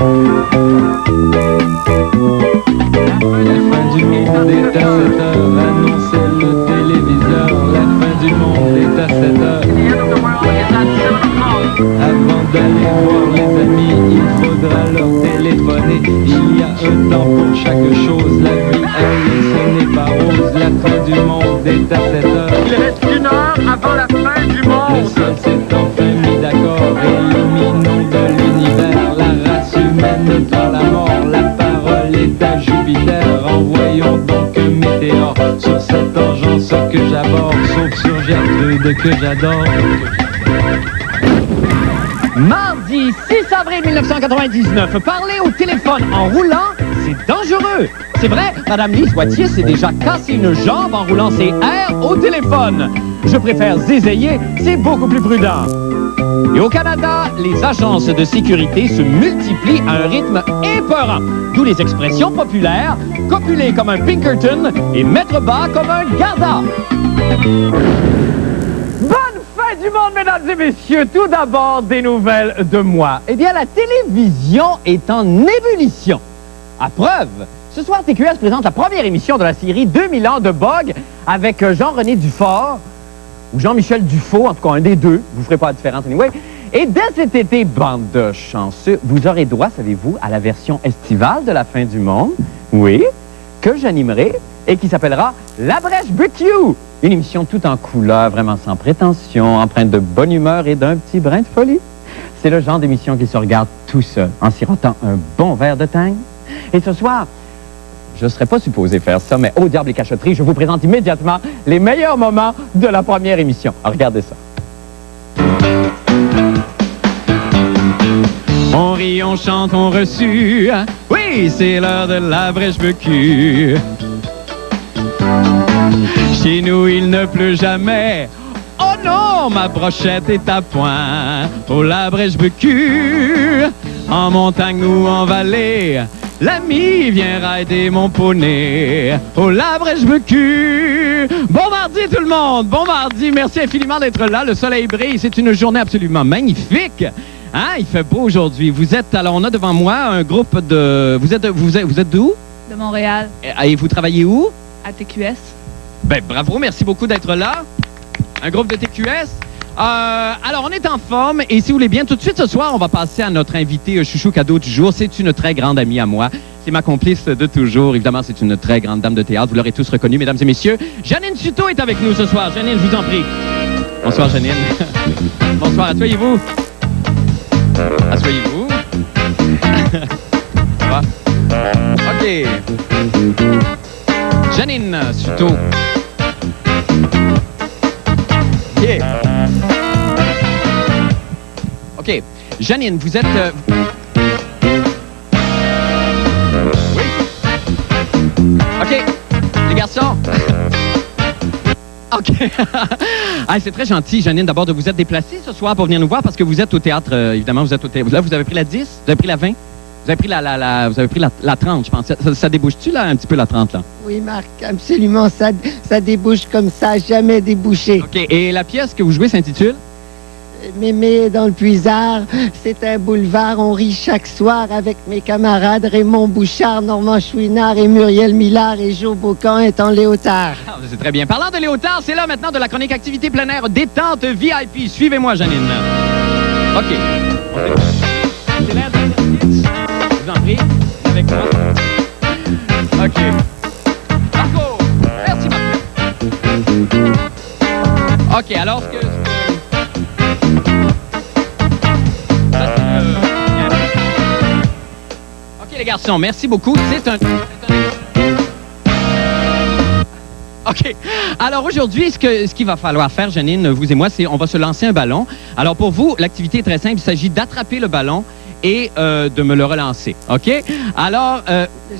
fin du monde est à 7 heures, annonçait le téléviseur. La fin du monde est à 7 heures. Avant d'aller voir les amis, il faudra leur téléphoner. Il y a un temps pour chaque chose, la vie elle, ce n'est pas rose. La fin du monde est à 7 heures. Il reste 1 heure avant la fin du Le monde. ciel s'est enfin mis d'accord, éliminons de l'univers la race humaine par la mort. La parole est à Jupiter, envoyons donc un météore sur cette engeance que j'aborde, sauf sur Gertrude que j'adore. Mardi 6 avril 1999, parler au téléphone en roulant, c'est dangereux. C'est vrai, Madame Lise Wattier s'est déjà cassé une jambe en roulant ses airs au téléphone. Je préfère zézayer, c'est beaucoup plus prudent. Et au Canada, les agences de sécurité se multiplient à un rythme épeurant. D'où les expressions populaires, copuler comme un Pinkerton et mettre bas comme un Garda. Bonne fin du monde, mesdames et messieurs. Tout d'abord, des nouvelles de moi. Eh bien, la télévision est en ébullition. À preuve, ce soir, TQS présente la première émission de la série 2000 ans de Bog avec Jean-René Dufort ou Jean-Michel Dufaux, en tout cas un des deux. Vous ne ferez pas la différence anyway. Et dès cet été, bande de chanceux, vous aurez droit, savez-vous, à la version estivale de la fin du monde. Oui, que j'animerai et qui s'appellera La Brèche BQ. Une émission toute en couleur, vraiment sans prétention, empreinte de bonne humeur et d'un petit brin de folie. C'est le genre d'émission qui se regarde tout seul, en sirotant un bon verre de tang. Et ce soir, je ne serais pas supposé faire ça, mais au diable et cachotterie, je vous présente immédiatement les meilleurs moments de la première émission. Alors, regardez ça. On rit, on chante, on reçut. Oui, c'est l'heure de la brèche BQ. Chez nous, il ne pleut jamais. Oh non, ma brochette est à point. Oh, la brèche BQ. En montagne ou en vallée, l'ami vient rider mon poney. Oh, la brèche BQ. Bon mardi tout le monde. Bon mardi. Merci infiniment d'être là. Le soleil brille. C'est une journée absolument magnifique. Hein? Il fait beau aujourd'hui. Vous êtes, alors on a devant moi un groupe de... Vous êtes d'où? De Montréal. Et vous travaillez où? À TQS. Ben bravo, merci beaucoup d'être là. Un groupe de TQS. Alors, on est en forme et si vous voulez bien, tout de suite ce soir, on va passer à notre invité chouchou cadeau du jour. C'est une très grande amie à moi. C'est ma complice de toujours. Évidemment, c'est une très grande dame de théâtre. Vous l'aurez tous reconnue, mesdames et messieurs. Janine Suto est avec nous ce soir. Janine, je vous en prie. Bonsoir, Janine. Bonsoir, asseyez-vous. Asseyez-vous. OK. Janine Suto. Yeah. OK. Janine, vous êtes... Oui. OK. Les garçons. OK. Ah, c'est très gentil, Janine, d'abord de vous être déplacée ce soir pour venir nous voir parce que vous êtes au théâtre, évidemment, vous êtes au théâtre. Là, vous avez pris la 10, vous avez pris la 20, vous avez pris vous avez pris la 30, je pense. Ça débouche-tu, là, un petit peu, la 30, là? Oui, Marc, absolument. Ça débouche comme ça, jamais débouché. OK. Et la pièce que vous jouez s'intitule? Mémé dans le Puisard, c'est un boulevard. On rit chaque soir avec mes camarades Raymond Bouchard, Normand Chouinard et Muriel Millard et Joe Beaucamp est en léotard. Ah, c'est très bien. Parlant de léotard, c'est là maintenant de la chronique activité plein air détente VIP. Suivez-moi, Janine. OK. C'est l'air d'exercice. Je vous en prie. Avec moi. OK. Marco, merci, Marco. OK, alors ce que... OK, les garçons, merci beaucoup. C'est un... OK. Alors aujourd'hui, ce qu'il va falloir faire, Janine, vous et moi, c'est on va se lancer un ballon. Alors pour vous, l'activité est très simple. Il s'agit d'attraper le ballon et de me le relancer. OK? Alors...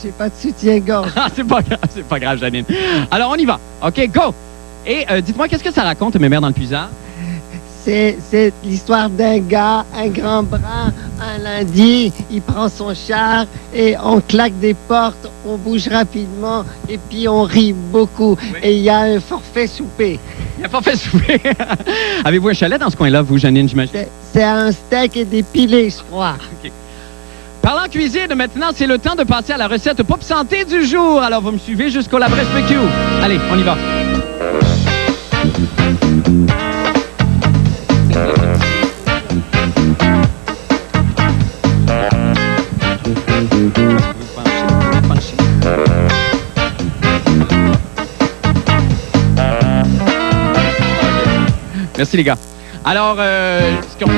J'ai pas de soutien-gorge. Ah, c'est pas grave, Janine. Alors on y va. OK, go! Et dites-moi, qu'est-ce que ça raconte, mes mères dans le puisard? C'est l'histoire d'un gars, un grand brun, un lundi, il prend son char et on claque des portes, on bouge rapidement et puis on rit beaucoup. Oui. Et il y a un forfait souper. Il y a un forfait souper? Avez-vous un chalet dans ce coin-là, vous, Janine, j'imagine? C'est un steak et des pilés, je crois. OK. Parlant cuisine, maintenant, c'est le temps de passer à la recette pop santé du jour. Alors, vous me suivez jusqu'au Labrèche BQ. Allez, on y va. Merci, les gars. Alors, ce qu'on...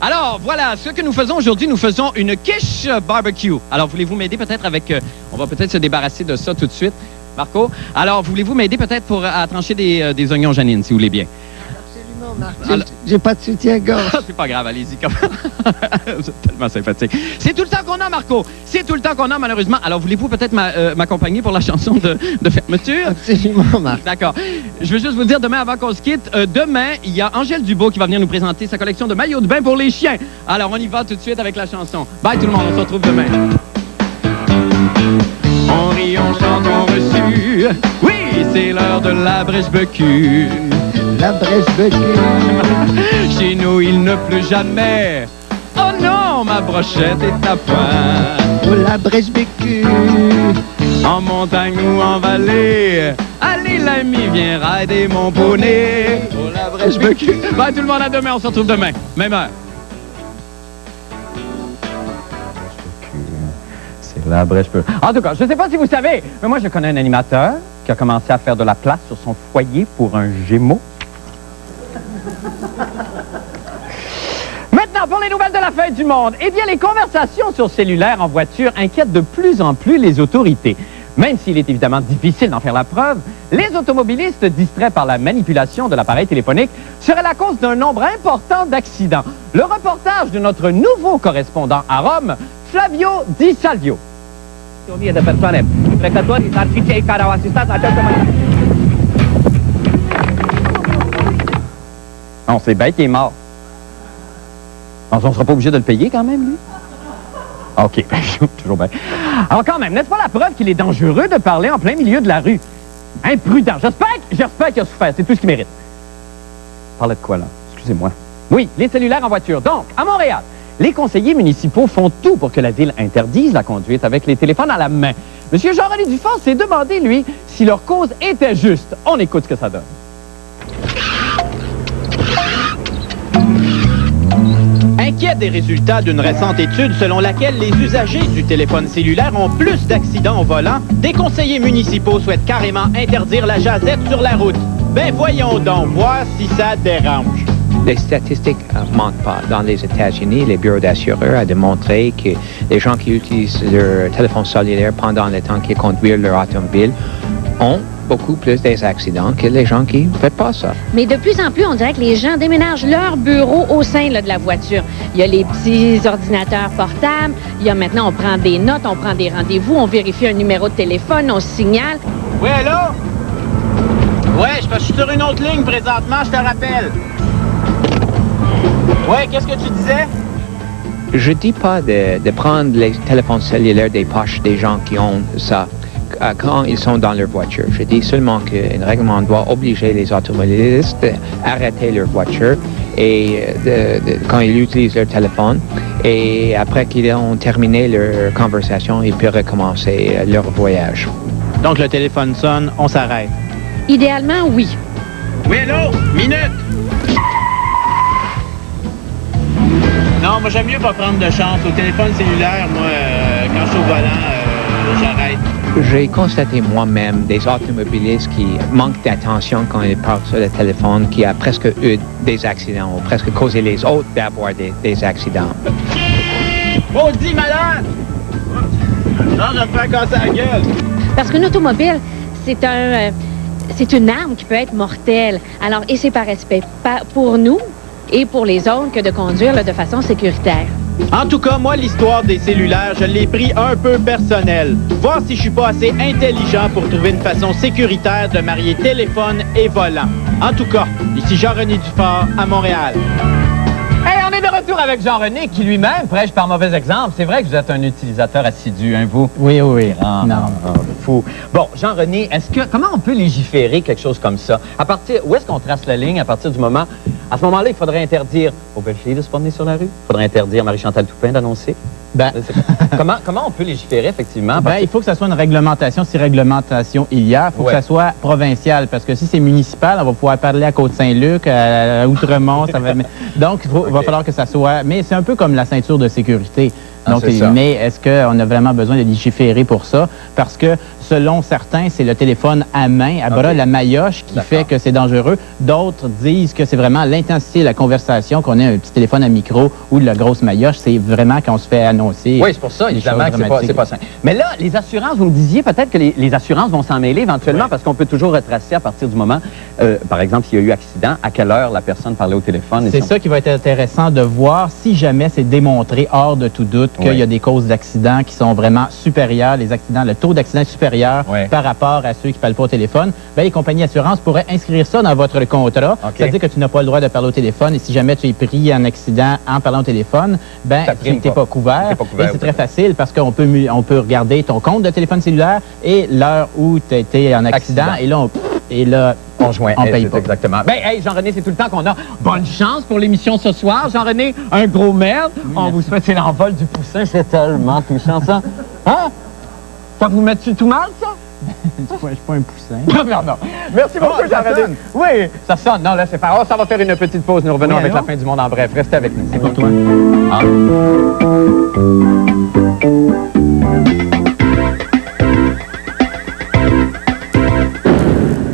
Alors, voilà, ce que nous faisons aujourd'hui, nous faisons une quiche barbecue. Alors, voulez-vous m'aider peut-être avec... on va peut-être se débarrasser de ça tout de suite. Marco? Alors, voulez-vous m'aider peut-être à trancher des oignons, Janine, si vous voulez bien? Absolument, Marc. J'ai pas de soutien-gorge. C'est pas grave, allez-y. Vous êtes tellement sympathique. C'est tout le temps qu'on a, Marco. C'est tout le temps qu'on a, malheureusement. Alors, voulez-vous peut-être m'accompagner pour la chanson de fermeture? Absolument, Marc. D'accord. Je veux juste vous dire, demain, avant qu'on se quitte, demain, il y a Angèle Dubois qui va venir nous présenter sa collection de maillots de bain pour les chiens. Alors, on y va tout de suite avec la chanson. Bye tout le monde, on se retrouve demain. On rit, on chante, on reçut. Oui, c'est l'heure de la brèche BQ. La brèche BQ. Chez nous, il ne pleut jamais. Oh non, ma brochette est à point. Oh, la brèche BQ. En montagne ou en vallée. Allez, l'ami, viens rider mon poney. Oh, la brèche BQ. Bye tout le monde, à demain. On se retrouve demain. Même heure. C'est la brèche BQ. En tout cas, je ne sais pas si vous savez, mais moi, je connais un animateur qui a commencé à faire de la place sur son foyer pour un Gémeaux. Maintenant, pour les nouvelles de la fin du monde, eh bien, les conversations sur cellulaire en voiture inquiètent de plus en plus les autorités. Même s'il est évidemment difficile d'en faire la preuve, les automobilistes distraits par la manipulation de l'appareil téléphonique seraient la cause d'un nombre important d'accidents. Le reportage de notre nouveau correspondant à Rome, Flavio Di Salvio. Non, c'est bête, il est mort. On ne sera pas obligé de le payer quand même, lui? OK, toujours bien. Alors quand même, n'est-ce pas la preuve qu'il est dangereux de parler en plein milieu de la rue? Imprudent. J'espère qu'il a souffert. C'est tout ce qu'il mérite. Parlait de quoi, là? Excusez-moi. Oui, les cellulaires en voiture. Donc, à Montréal, les conseillers municipaux font tout pour que la ville interdise la conduite avec les téléphones à la main. M. Jean-René Dufort s'est demandé, lui, si leur cause était juste. On écoute ce que ça donne. Inquiet des résultats d'une récente étude selon laquelle les usagers du téléphone cellulaire ont plus d'accidents au volant, des conseillers municipaux souhaitent carrément interdire la jasette sur la route. Ben voyons donc, voir si ça dérange. Les statistiques ne manquent pas. Dans les États-Unis, les bureaux d'assureurs ont démontré que les gens qui utilisent leur téléphone cellulaire pendant le temps qu'ils conduisent leur automobile ont beaucoup plus des accidents que les gens qui ne font pas ça. Mais de plus en plus, on dirait que les gens déménagent leur bureau au sein là, de la voiture. Il y a les petits ordinateurs portables, il y a maintenant, on prend des notes, on prend des rendez-vous, on vérifie un numéro de téléphone, on signale. Oui, allô? Ouais, je suis sur une autre ligne présentement, je te rappelle. Ouais, qu'est-ce que tu disais? Je dis pas de prendre les téléphones cellulaires des poches des gens qui ont ça quand ils sont dans leur voiture. Je dis seulement qu'un règlement doit obliger les automobilistes d'arrêter leur voiture et quand ils utilisent leur téléphone. Et après qu'ils ont terminé leur conversation, ils peuvent recommencer leur voyage. Donc le téléphone sonne, on s'arrête. Idéalement, oui. Oui, allô? Minute! Non, moi, j'aime mieux pas prendre de chance. Au téléphone cellulaire, moi, quand je suis au volant, j'arrête. J'ai constaté moi-même des automobilistes qui manquent d'attention quand ils parlent sur le téléphone, qui a presque eu des accidents ou presque causé les autres d'avoir des accidents. Oh, dis malade! Non, je vais me faire casser la gueule. Parce qu'une automobile, c'est une arme qui peut être mortelle. Alors, et c'est par respect pour nous et pour les autres que de conduire là, de façon sécuritaire. En tout cas, moi, l'histoire des cellulaires, je l'ai pris un peu personnel. Voir si je suis pas assez intelligent pour trouver une façon sécuritaire de marier téléphone et volant. En tout cas, ici Jean-René Dufort, à Montréal. Hey, on est de retour avec Jean-René, qui lui-même prêche par mauvais exemple. C'est vrai que vous êtes un utilisateur assidu, hein, vous? Oui, oui. Non, fou. Bon, Jean-René, comment on peut légiférer quelque chose comme ça? Où est-ce qu'on trace la ligne à partir du moment À ce moment-là, il faudrait interdire aux belles filles de se promener sur la rue. Il faudrait interdire à Marie-Chantal Toupin d'annoncer. Ben, comment on peut légiférer, effectivement? ben, il faut que ça soit une réglementation. Si réglementation il y a, il faut que ça soit provincial. Parce que si c'est municipal, on va pouvoir parler à Côte-Saint-Luc, à Outremont. Donc, il va falloir que ça soit... Mais c'est un peu comme la ceinture de sécurité. Donc, mais est-ce qu'on a vraiment besoin de légiférer pour ça? Parce que, selon certains, c'est le téléphone à main, à bras, la maillotche qui fait que c'est dangereux. D'autres disent que c'est vraiment l'intensité de la conversation, qu'on ait un petit téléphone à micro ou de la grosse maillotche. C'est vraiment quand on se fait annoncer. Oui, c'est pour ça, évidemment, que c'est pas simple. Mais là, les assurances, vous me disiez peut-être que les assurances vont s'en mêler éventuellement parce qu'on peut toujours retracer à partir du moment, par exemple, s'il y a eu accident, à quelle heure la personne parlait au téléphone. C'est ça qui va être intéressant de voir si jamais c'est démontré hors de tout doute qu'il y a des causes d'accidents qui sont vraiment supérieures, les accidents, le taux d'accident est supérieur par rapport à ceux qui ne parlent pas au téléphone. Bien, les compagnies d'assurance pourraient inscrire ça dans votre contrat. C'est-à-dire que tu n'as pas le droit de parler au téléphone et si jamais tu es pris en accident en parlant au téléphone, ben tu n'es pas couvert. Et c'est très facile parce qu'on peut regarder ton compte de téléphone cellulaire et l'heure où tu as été en accident. Et là, on paye pas. Exactement. Ben, hey, Jean-René, c'est tout le temps qu'on a. Bonne chance pour l'émission ce soir. Jean-René, un gros merde. On vous souhaite l'envol du poussin. C'est tellement touchant, ça. Hein? Ça vous met-tu tout mal, ça? Je suis pas un poussin. Non. Merci beaucoup, Jean-René. Oui, ça sonne. Non, là, c'est pas... ça va faire une petite pause. Nous revenons avec la fin du monde en bref. Restez avec nous. C'est pour toi.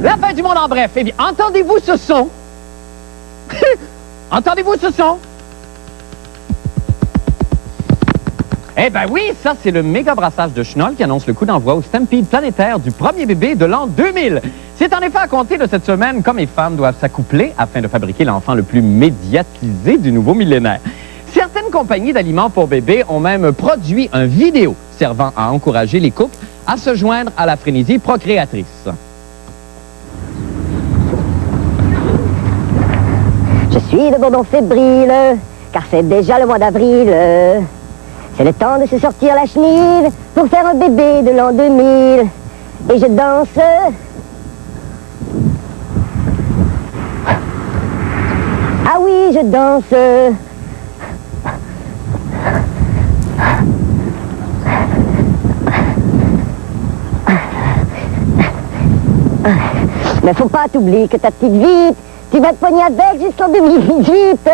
La fin du monde en bref. Eh bien, entendez-vous ce son? Entendez-vous ce son? Eh bien oui, ça c'est le méga brassage de Chenol qui annonce le coup d'envoi au Stampede planétaire du premier bébé de l'an 2000. C'est en effet à compter de cette semaine qu'hommes et femmes doivent s'accoupler afin de fabriquer l'enfant le plus médiatisé du nouveau millénaire. Certaines compagnies d'aliments pour bébés ont même produit un vidéo servant à encourager les couples à se joindre à la frénésie procréatrice. Je suis de bourdon fébrile, car c'est déjà le mois d'avril. C'est le temps de se sortir la chenille pour faire un bébé de l'an 2000. Et je danse. Ah oui, je danse. Mais faut pas t'oublier que ta petite vie, tu vas te pogner avec jusqu'en 2018.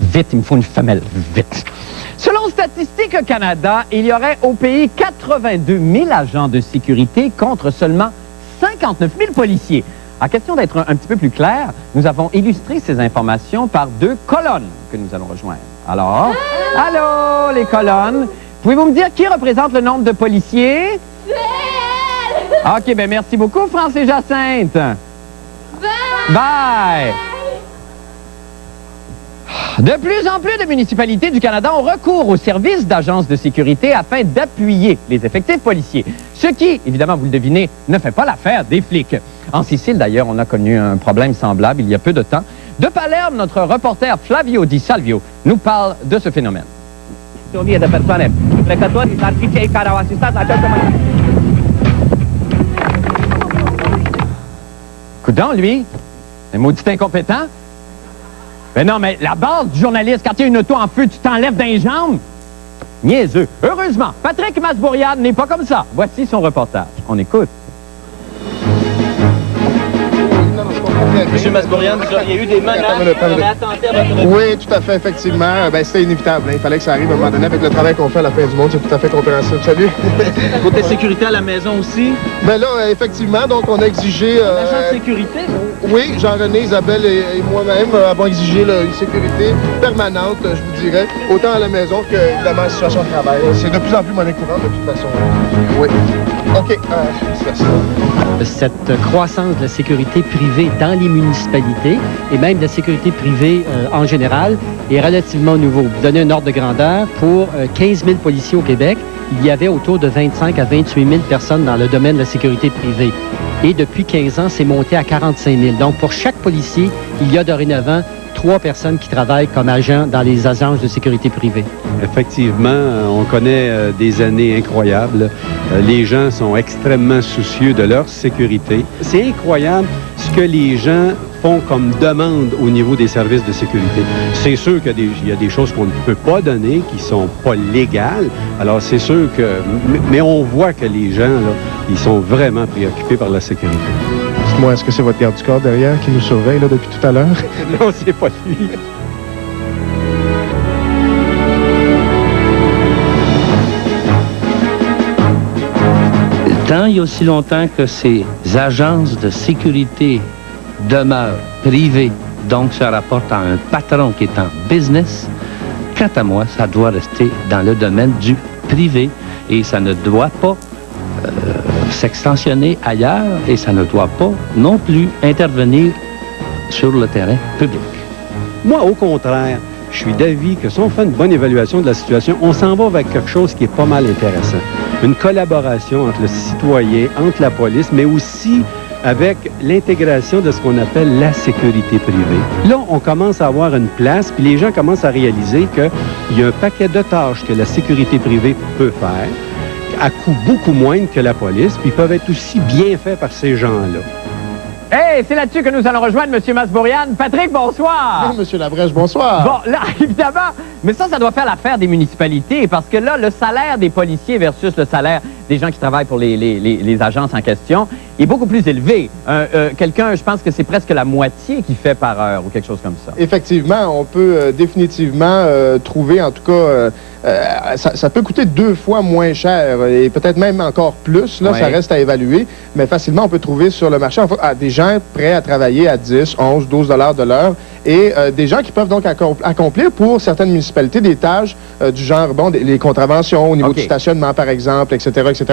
Vite, il me faut une femelle, vite. Selon Statistique Canada, il y aurait au pays 82 000 agents de sécurité contre seulement 59 000 policiers. À question d'être un petit peu plus clair, nous avons illustré ces informations par 2 colonnes que nous allons rejoindre. Alors, allô, les colonnes. Pouvez-vous me dire qui représente le nombre de policiers? OK, bien merci beaucoup, France et Jacinthe. Bye! De plus en plus de municipalités du Canada ont recours aux services d'agences de sécurité afin d'appuyer les effectifs policiers. Ce qui, évidemment, vous le devinez, ne fait pas l'affaire des flics. En Sicile, d'ailleurs, on a connu un problème semblable il y a peu de temps. De Palerme, notre reporter Flavio Di Salvio nous parle de ce phénomène. Coudon, lui, un maudit incompétent. Mais non, mais la base du journaliste, quand il y a une auto en feu, tu t'enlèves d'un jambes? Niaiseux. Heureusement, Patrick Masbourian n'est pas comme ça. Voici son reportage. On écoute. Monsieur Masbourian, il y a eu des menaces, on a attenté à votre... Oui, tout à fait, effectivement. Ben, c'était inévitable. Hein. Il fallait que ça arrive à un moment donné. Avec le travail qu'on fait à la fin du monde, c'est tout à fait compréhensible. Salut. Côté sécurité à la maison aussi? Ben là, effectivement, donc on a exigé... L'agent de sécurité? Oui, Jean-René, Isabelle et moi-même avons exigé une sécurité permanente, je vous dirais, autant à la maison que, évidemment, en situation de travail. C'est de plus en plus monnaie courante, de toute façon. Oui. OK, c'est ça. Cette croissance de la sécurité privée dans les municipalités et même de la sécurité privée en général est relativement nouveau. Pour donner un ordre de grandeur, pour 15 000 policiers au Québec, il y avait autour de 25 à 28 000 personnes dans le domaine de la sécurité privée. Et depuis 15 ans, c'est monté à 45 000. Donc, pour chaque policier, il y a dorénavant 3 personnes qui travaillent comme agents dans les agences de sécurité privée. Effectivement, on connaît des années incroyables. Les gens sont extrêmement soucieux de leur sécurité. C'est incroyable ce que les gens font comme demande au niveau des services de sécurité. C'est sûr qu'il y a des choses qu'on ne peut pas donner, qui sont pas légales. Alors, c'est sûr que... Mais on voit que les gens, là, ils sont vraiment préoccupés par la sécurité. Dites-moi, est-ce que c'est votre garde du corps derrière qui nous surveille là, depuis tout à l'heure? Non, c'est pas lui. Tant il y a aussi longtemps que ces agences de sécurité demeurent privées, donc ça rapporte à un patron qui est en business, quant à moi, ça doit rester dans le domaine du privé et ça ne doit pas s'extensionner ailleurs et ça ne doit pas non plus intervenir sur le terrain public. Moi, au contraire, je suis d'avis que si on fait une bonne évaluation de la situation, on s'en va vers quelque chose qui est pas mal intéressant. Une collaboration entre le citoyen, entre la police, mais aussi avec l'intégration de ce qu'on appelle la sécurité privée. Là, on commence à avoir une place, puis les gens commencent à réaliser qu'il y a un paquet de tâches que la sécurité privée peut faire, à coût beaucoup moindre que la police, puis peuvent être aussi bien faits par ces gens-là. Hey, c'est là-dessus que nous allons rejoindre M. Masbourian. Patrick, bonsoir! Oui, M. Labrèche, bonsoir! Bon, là, évidemment, mais ça doit faire l'affaire des municipalités, parce que là, le salaire des policiers versus le salaire des gens qui travaillent pour les agences en question est beaucoup plus élevé. Quelqu'un, je pense que c'est presque la moitié qui fait par heure, ou quelque chose comme ça. Effectivement, on peut définitivement trouver, en tout cas... ça peut coûter 2 fois moins cher et peut-être même encore plus. Là, ça reste à évaluer. Mais facilement, on peut trouver sur le marché des gens prêts à travailler à 10, 11, 12 $ de l'heure et des gens qui peuvent donc accomplir pour certaines municipalités des tâches du genre, bon, les contraventions au niveau du stationnement, par exemple, etc.,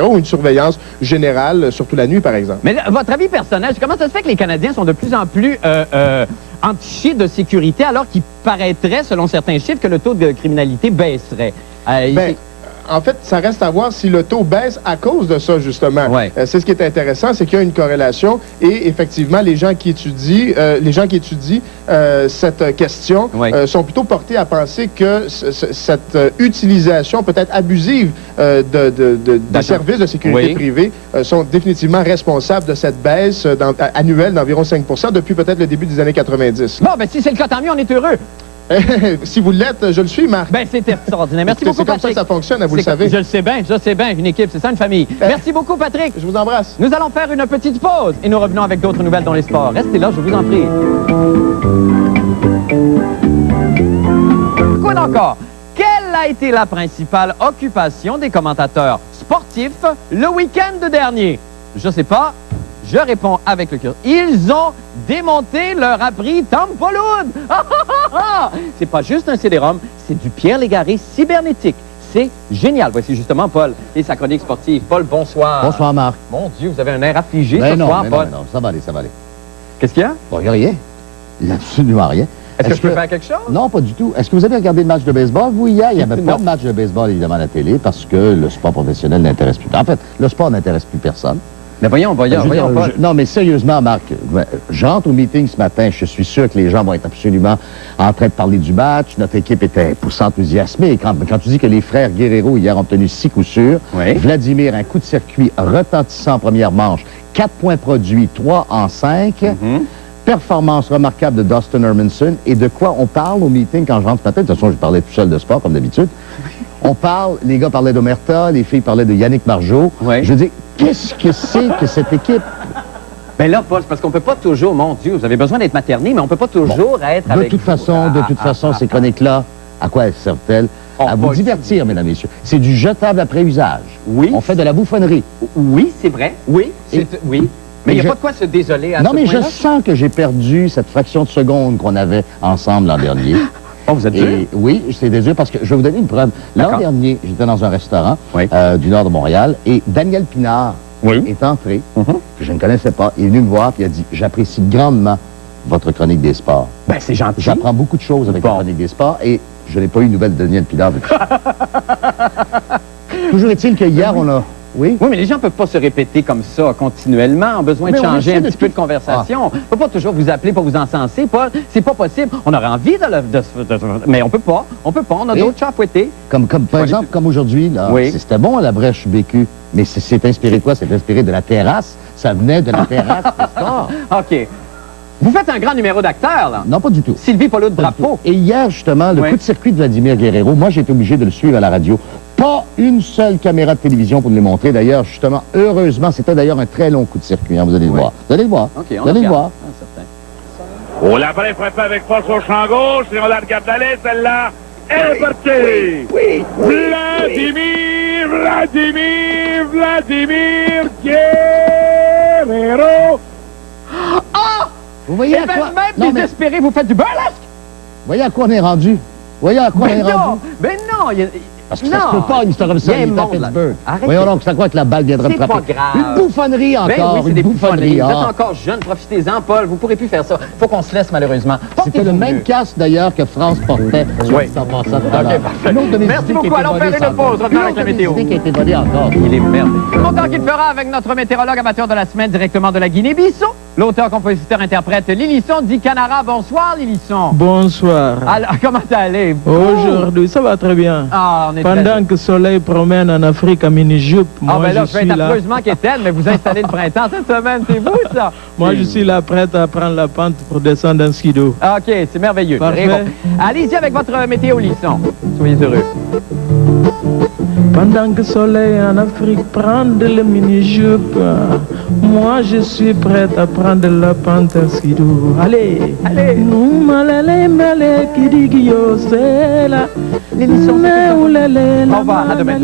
ou une surveillance générale, surtout la nuit, par exemple. Mais là, votre avis personnel, comment ça se fait que les Canadiens sont de plus en plus entichés de sécurité alors qu'il paraîtrait, selon certains chiffres, que le taux de criminalité baisserait? En fait, ça reste à voir si le taux baisse à cause de ça, justement. C'est ce qui est intéressant, c'est qu'il y a une corrélation et effectivement, les gens qui étudient cette question sont plutôt portés à penser que cette utilisation peut-être abusive des services de sécurité privée sont définitivement responsables de cette baisse annuelle d'environ 5 % depuis peut-être le début des années 90. Bon, ben si c'est le cas, tant mieux, on est heureux. Si vous l'êtes, je le suis, Marc. Ben, c'est extraordinaire. Merci beaucoup, Patrick. C'est comme ça que ça fonctionne, vous le savez. Je le sais bien, une équipe, c'est ça, une famille. Merci beaucoup, Patrick. Je vous embrasse. Nous allons faire une petite pause et nous revenons avec d'autres nouvelles dans les sports. Restez là, je vous en prie. Quoi encore? Quelle a été la principale occupation des commentateurs sportifs le week-end dernier? Je sais pas. Je réponds avec le cœur. Ils ont démonté leur abri Tampoloud. C'est pas juste un CD-ROM, c'est du Pierre Légaré cybernétique. C'est génial. Voici justement Paul et sa chronique sportive. Paul, bonsoir. Bonsoir, Marc. Mon Dieu, vous avez un air affligé ce soir, Paul. Non, ça va aller, ça va aller. Qu'est-ce qu'il y a? Bon, il n'y a rien. Il n'y a absolument rien. Est-ce que je peux faire quelque chose? Non, pas du tout. Est-ce que vous avez regardé le match de baseball? Vous, hier, il n'y avait pas de match de baseball, évidemment, à la télé, parce que le sport professionnel n'intéresse plus. En fait, le sport n'intéresse plus personne. Mais voyons, Paul. Non, mais sérieusement, Marc, j'entre au meeting ce matin, je suis sûr que les gens vont être absolument en train de parler du match. Notre équipe était pour s'enthousiasmer. Quand tu dis que les frères Guerrero, hier, ont obtenu 6 coups sûrs, Vladimir, un coup de circuit retentissant en première manche, 4 points produits, 3 en 5. Performance remarquable de Dustin Hermanson. Et de quoi on parle au meeting quand je rentre ce matin? De toute façon, je parlais tout seul de sport, comme d'habitude. On parle, les gars parlaient d'Omerta, les filles parlaient de Yannick Margeau. Je dis, qu'est-ce que c'est que cette équipe? Ben là, Paul, c'est parce qu'on peut pas toujours, mon Dieu, vous avez besoin d'être materné, mais on peut pas toujours être avec De toute façon, ces chroniques-là, à quoi elles servent-elles? À vous divertir, mesdames et messieurs. C'est du jetable après usage. Oui. On fait de la bouffonnerie. Oui, c'est vrai. Oui, oui. Mais il n'y a pas de quoi se désoler à ce point-là. Non, mais je sens que j'ai perdu cette fraction de seconde qu'on avait ensemble l'an dernier. Oh, vous êtes dur? Oui, c'est désolé parce que je vais vous donner une preuve. L'an dernier, j'étais dans un restaurant du nord de Montréal et Daniel Pinard est entré, que je ne connaissais pas. Il est venu me voir et il a dit « J'apprécie grandement votre chronique des sports. » Ben, c'est gentil. J'apprends beaucoup de choses avec la chronique des sports et je n'ai pas eu de nouvelles de Daniel Pinard. Toujours est-il que hier, Oui. Oui, mais les gens ne peuvent pas se répéter comme ça continuellement. On a besoin de Mais on changer essaie un de petit peu tout- de conversation. On ne peut pas toujours vous appeler pour vous encenser, Paul. C'est pas possible. On aurait envie mais on peut pas. On peut pas. On a Et- d'autres chats à fouetter. Comme par exemple, comme aujourd'hui, là, Oui. c'était bon à la brèche BQ, mais c'est inspiré de quoi? C'est inspiré de la terrasse. Ça venait de la terrasse, c'est ça. OK. Vous faites un grand numéro d'acteur, là. Non, pas du tout. Sylvie Paulo de Drapeau. Et hier, justement, le Oui. coup de circuit de Vladimir Guerrero, moi, j'ai été obligé de le suivre à la radio. Pas une seule caméra de télévision pour nous les montrer. D'ailleurs, justement, heureusement, c'était d'ailleurs un très long coup de circuit, hein, vous allez le voir. Vous allez le voir. OK, Vous allez le voir. Oh, l'appareil frappé avec force au champ gauche, et on la regarde aller, celle-là. Elle est partie! Oui! Vladimir Guerrero! Ah! Vous voyez Eh à ben, quoi... même Non, mais- désespéré, vous faites du burlesque? Vous voyez à quoi on est rendu? Vous voyez à quoi on est rendu? Ben non! Parce que ça se peut pas, une histoire comme ça, Il y a il est à un monde, là. Pittsburgh. Arrêtez. Voyons donc, c'est à quoi que la balle viendrait me C'est frapper? pas grave. Une bouffonnerie encore, Ben oui, c'est une des bouffonnerie. bouffonneries. Vous ah. êtes encore jeune, profitez-en, Paul. Vous pourrez plus faire ça. Faut qu'on se laisse, malheureusement. C'était le même casque, d'ailleurs, que France portait. Oui. En passant tout à l'heure. OK, parfait. Une autre de mes Merci idées qui a beaucoup. été Allons volée, faire ça une pause. encore. Revenons avec la Une autre de mes météo. idées qui a été volée encore. Il est merveilleux. Longtemps qu'il fera avec notre météorologue amateur de la semaine directement de la Guinée-Bissau. L'auteur, compositeur, interprète Lilisson dit Canara. Bonsoir, Lilisson. Bonsoir. Alors, comment allez? Aujourd'hui, ça va très bien. Ah, on est très Pendant que le soleil promène en Afrique en mini-jupe, moi Ah, ben là, je je vais suis être là. affreusement qu'Étienne, mais vous installez le printemps cette semaine, c'est vous, ça? Moi, je suis là prête à prendre la pente pour descendre un skido. Ah, OK, c'est merveilleux. Parfait. Très bon. Allez-y avec votre météo, Lilisson. Soyez heureux. Pendant que le soleil en Afrique prend de la mini-jupe, moi je suis prête à prendre la pente en skido. Allez, allez. Nous malale male kidigio c'est là. L'émission, c'est Au Au revoir, à demain.